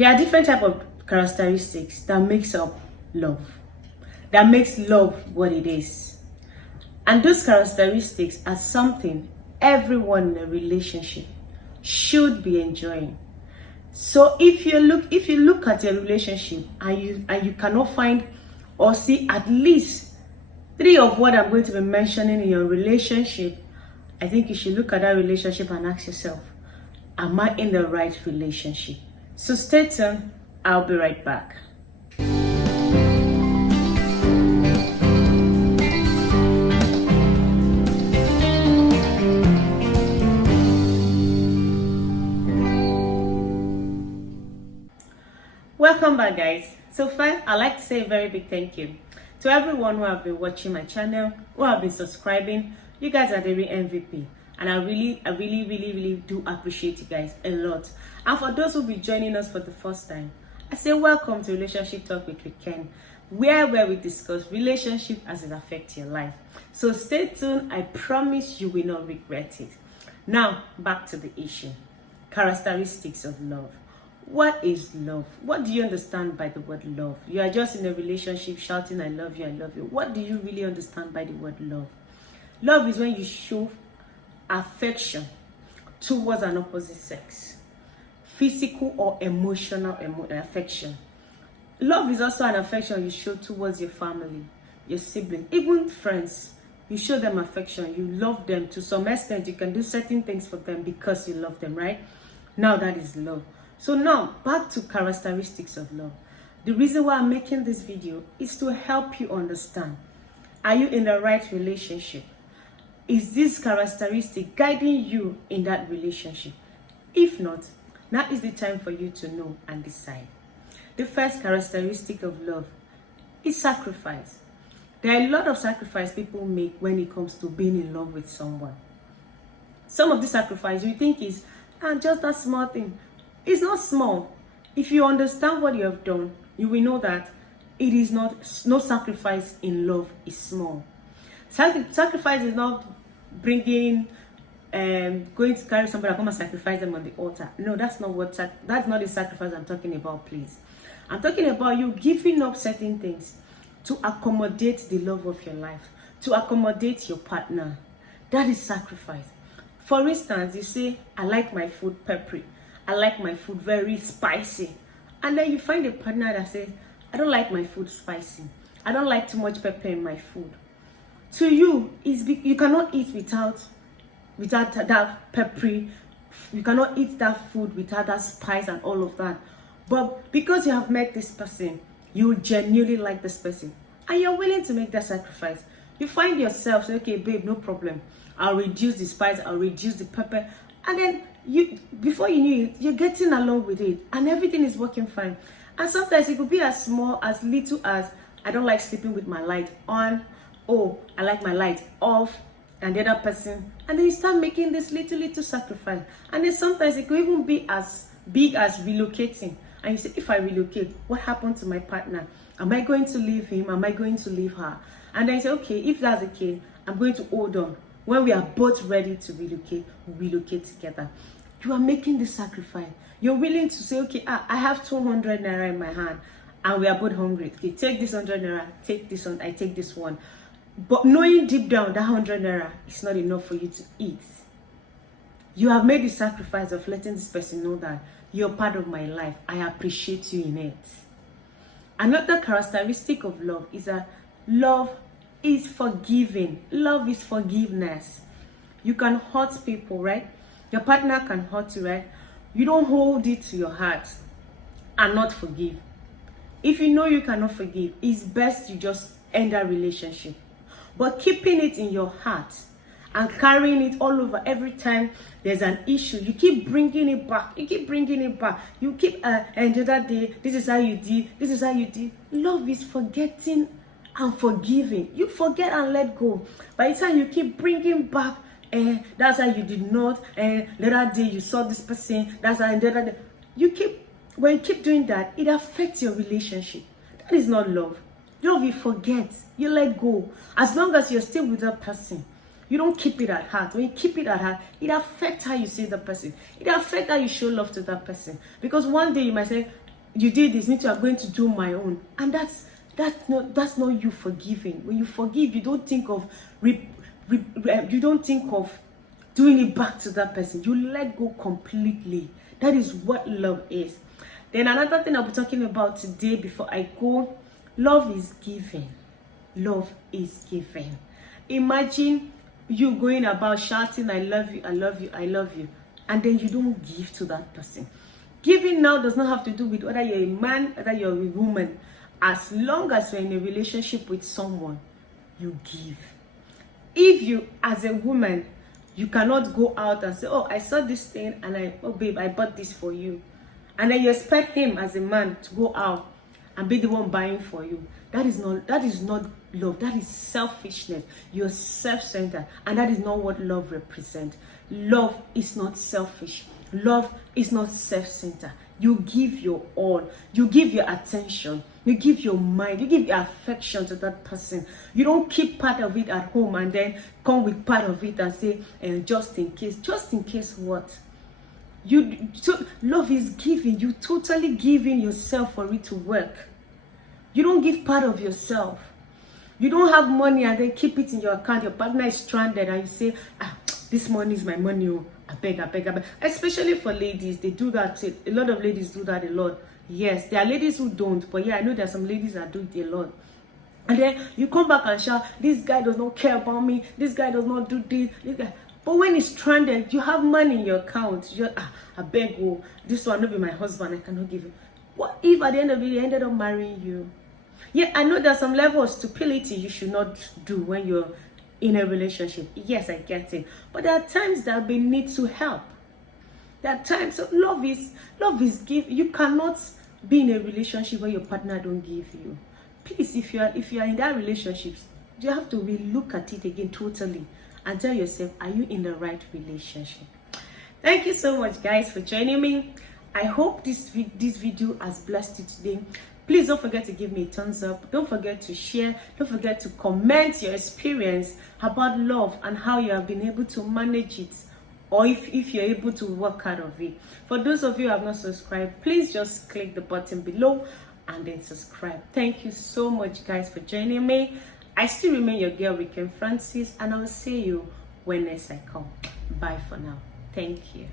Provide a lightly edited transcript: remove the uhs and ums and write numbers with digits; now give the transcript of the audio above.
There are different type of characteristics that makes up love, that makes love what it is. And those characteristics are something everyone in a relationship should be enjoying. So if you look at your relationship and you cannot find or see at least 3 of what I'm going to be mentioning in your relationship, I think you should look at that relationship and ask yourself, am I in the right relationship? So stay tuned. I'll be right back. Welcome back, guys. So first, I'd like to say a very big thank you to everyone who have been watching my channel, who have been subscribing. You guys are the real MVP. And I really do appreciate you guys a lot. And for those who will be joining us for the first time, I say welcome to Relationship Talk with Ken, where we discuss relationship as it affects your life. So stay tuned. I promise you will not regret it. Now, back to the issue. Characteristics of love. What is love? What do you understand by the word love? You are just in a relationship shouting, I love you, I love you. What do you really understand by the word love? Love is when you show affection towards an opposite sex, physical or emotional affection. Love is also an affection you show towards your family, your siblings, even friends. You show them affection, you love them to some extent. You can do certain things for them because you love them, right? Now that is love. So now back to characteristics of love. The reason why I'm making this video is to help you understand. Are you in the right relationship? Is this characteristic guiding you in that relationship? If not, now is the time for you to know and decide. The first characteristic of love is sacrifice. There are a lot of sacrifice people make when it comes to being in love with someone. Some of the sacrifice you think is just that small thing. It's not small. If you understand what you have done, you will know that it is no sacrifice in love is small. Sacrifice is not bringing going to carry somebody and come and sacrifice them on the altar. No, that's not the sacrifice I'm talking about, please. I'm talking about you giving up certain things to accommodate the love of your life, to accommodate your partner. That is sacrifice. For instance, you say, I like my food peppery. I like my food very spicy. And then you find a partner that says, I don't like my food spicy. I don't like too much pepper in my food. To you, you cannot eat without that peppery. You cannot eat that food without that spice and all of that. But because you have met this person, you genuinely like this person, and you're willing to make that sacrifice. You find yourself say, okay, babe, no problem. I'll reduce the spice, I'll reduce the pepper. And then before you knew it, you're getting along with it and everything is working fine. And sometimes it could be as small, as little as, I don't like sleeping with my light on. Oh, I like my light off. And the other person, and then you start making this little sacrifice. And then sometimes it could even be as big as relocating. And you say, if I relocate, what happened to my partner? Am I going to leave him? Am I going to leave her? And then you say, okay, if that's the case, I'm going to hold on. When we are both ready to relocate, we relocate together. You are making the sacrifice. You're willing to say, okay, I have 200 naira in my hand and we are both hungry. Okay, take this 100 naira, take this one, I take this one. But knowing deep down that 100 naira is not enough for you to eat. You have made the sacrifice of letting this person know that you're part of my life. I appreciate you in it. Another characteristic of love is that love is forgiving. Love is forgiveness. You can hurt people, right? Your partner can hurt you, right? You don't hold it to your heart and not forgive. If you know you cannot forgive, it's best you just end that relationship. But keeping it in your heart and carrying it all over every time there's an issue, you keep bringing it back. You keep bringing it back. You keep, and the other day, this is how you did. This is how you did. Love is forgetting and forgiving. You forget and let go. By the time you keep bringing back, that's how you did not, the other day you saw this person, that's how, the other day. When you keep doing that, it affects your relationship. That is not love. Love, you forget, you let go. As long as you're still with that person, you don't keep it at heart. When you keep it at heart, it affects how you see the person. It affects how you show love to that person. Because one day you might say, you did this, me too, I'm going to do my own. And that's not you forgiving. When you forgive, you don't think of you don't think of doing it back to that person. You let go completely. That is what love is. Then another thing I'll be talking about today before I go, love is giving. Love is giving. Imagine you going about shouting, I love you, I love you, I love you, and then you don't give to that person. Giving now does not have to do with whether you're a man, whether you're a woman. As long as you're in a relationship with someone, you give. If you, as a woman, you cannot go out and say, oh, I saw this thing and oh babe, I bought this for you. And then you expect him as a man to go out and be the one buying for you. That is not love. That is selfishness. You're self-centered, and that is not what love represents. Love is not selfish. Love is not self-centered. You give your all. You give your attention. You give your mind. You give your affection to that person. You don't keep part of it at home and then come with part of it and say, just in case. Just in case what? Love is giving. You totally giving yourself for it to work. You don't give part of yourself. You don't have money and then keep it in your account. Your partner is stranded and you say, this money is my money. Oh, I beg. Especially for ladies, they do that. A lot of ladies do that a lot. Yes, there are ladies who don't, but yeah, I know there are some ladies that do it a lot. And then you come back and shout, this guy does not care about me. This guy does not do this guy. But when he's stranded, you have money in your account. You're, I beg, oh, this one will be my husband. I cannot give him. What if at the end of it, he ended up marrying you? Yeah, I know there's some level of stupidity you should not do when you're in a relationship. Yes, I get it. But there are times that we need to help. There are times, so love is give. You cannot be in a relationship where your partner don't give you. Please, if you are in that relationship, you have to relook at it again totally and tell yourself, are you in the right relationship? Thank you so much, guys, for joining me. I hope this video has blessed you today. Please don't forget to give me a thumbs up. Don't forget to share. Don't forget to comment your experience about love and how you have been able to manage it, or if you're able to work out of it. For those of you who have not subscribed, please just click the button below and then subscribe. Thank you so much, guys, for joining me. I still remain your girl, Riken Francis, and I will see you when next I come. Bye for now. Thank you.